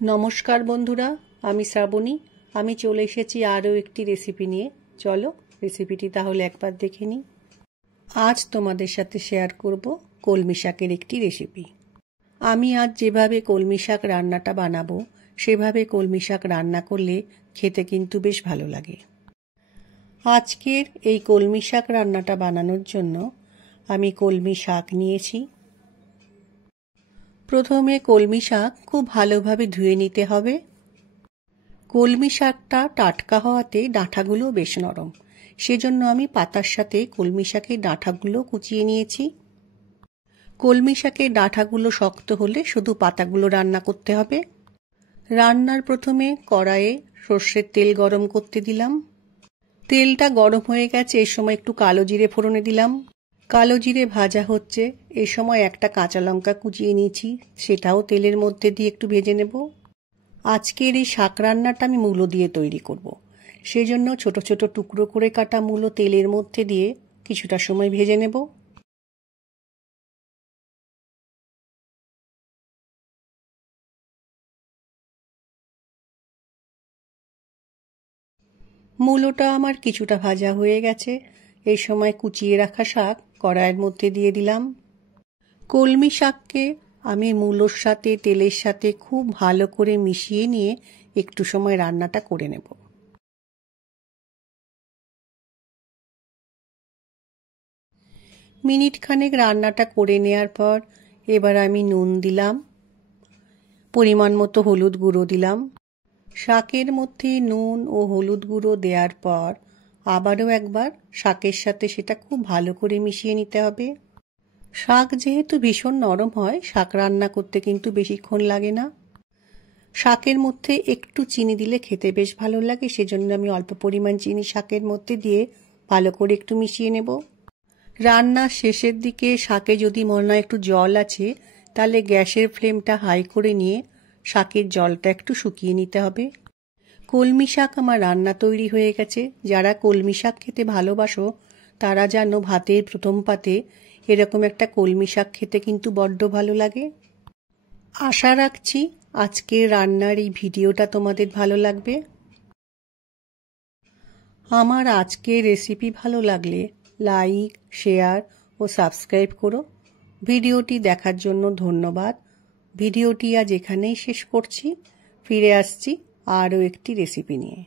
নমস্কার বন্ধুরা, আমি শ্রাবণী। আমি চলে এসেছি আরও একটি রেসিপি নিয়ে। চলো রেসিপিটি তাহলে একবার দেখে নিই। আজ তোমাদের সাথে শেয়ার করব কলমি শাকের একটি রেসিপি। আমি আজ যেভাবে কলমি শাক রান্নাটা বানাবো সেভাবে কলমি শাক রান্না করলে খেতে কিন্তু বেশ ভালো লাগে। আজকের এই কলমি শাক রান্নাটা বানানোর জন্য আমি কলমি শাক নিয়েছি। প্রথমে কলমি শাক খুব ভালোভাবে ধুয়ে নিতে হবে। কলমি শাকটা টাটকা হওয়াতে ডাঁটাগুলো বেশ নরম, সেজন্য আমি পাতার সাথে কলমি শাকের ডাঁটাগুলো কুচিয়ে নিয়েছি। কলমি শাকের ডাঁটাগুলো শক্ত হলে শুধু পাতাগুলো রান্না করতে হবে। রান্নার প্রথমে কড়াইয়ে সর্ষের তেল গরম করতে দিলাম। তেলটা গরম হয়ে গেছে, এই সময় একটু কালো জিরে ফোড়নে দিলাম। কালো জিরে ভাজা হচ্ছে, এই সময় একটা কাঁচা লঙ্কা কুচিয়ে নিয়েছি, সেটাও তেলের মধ্যে দিয়ে একটু ভেজে নেব। আজকের এই শাক রান্নাটা আমি মূলো দিয়ে তৈরি করব, সেই জন্য ছোট ছোট টুকরো করে কাটা মূলো তেলের মধ্যে দিয়ে কিছুটা সময় ভেজে নেব। মূলোটা আমার কিছুটা ভাজা হয়ে গেছে, এই সময় কুচিয়ে রাখা শাক কড়াইয়ের মধ্যে দিয়ে দিলাম। কলমি শাককে আমি মূলোর সাথে তেলের সাথে খুব ভালো করে মিশিয়ে নিয়ে একটু সময় রান্নাটা করে নেব। মিনিট খানেক রান্নাটা করে নেওয়ার পর এবার আমি নুন দিলাম, পরিমাণ মতো হলুদ গুঁড়ো দিলাম। শাকের মধ্যে নুন ও হলুদ গুঁড়ো দেওয়ার পর আবারও একবার শাকের সাথে সেটা খুব ভালো করে মিশিয়ে নিতে হবে। শাক যেহেতু ভীষণ নরম হয়, শাক রান্না করতে কিন্তু বেশিক্ষণ লাগে না। শাকের মধ্যে একটু চিনি দিলে খেতে বেশ ভালো লাগে, সেজন্য আমি অল্প পরিমাণ চিনি শাকের মধ্যে দিয়ে ভালো করে একটু মিশিয়ে নেব। রান্নার শেষের দিকে শাকে যদি মনে হয় একটু জল আছে, তাহলে গ্যাসের ফ্লেমটা হাই করে নিয়ে শাকের জলটা একটু শুকিয়ে নিতে হবে। কলমি শাক আমার রান্না তৈরি হয়ে গেছে। যারা কলমি শাক খেতে ভালোবাসো তারা জানো ভাতের প্রথম পাতে এরকম একটা কলমি শাক খেতে কিন্তু বড্ড ভালো লাগে। আশা রাখছি আজকের রান্নার এই ভিডিওটা তোমাদের ভালো লাগবে। আমার আজকের রেসিপি ভালো লাগলে লাইক, শেয়ার ও সাবস্ক্রাইব করো। ভিডিওটি দেখার জন্য ধন্যবাদ। ভিডিওটি আজ এখানেই শেষ করছি। ফিরে আসছি আরও একটি রেসিপি নিয়ে।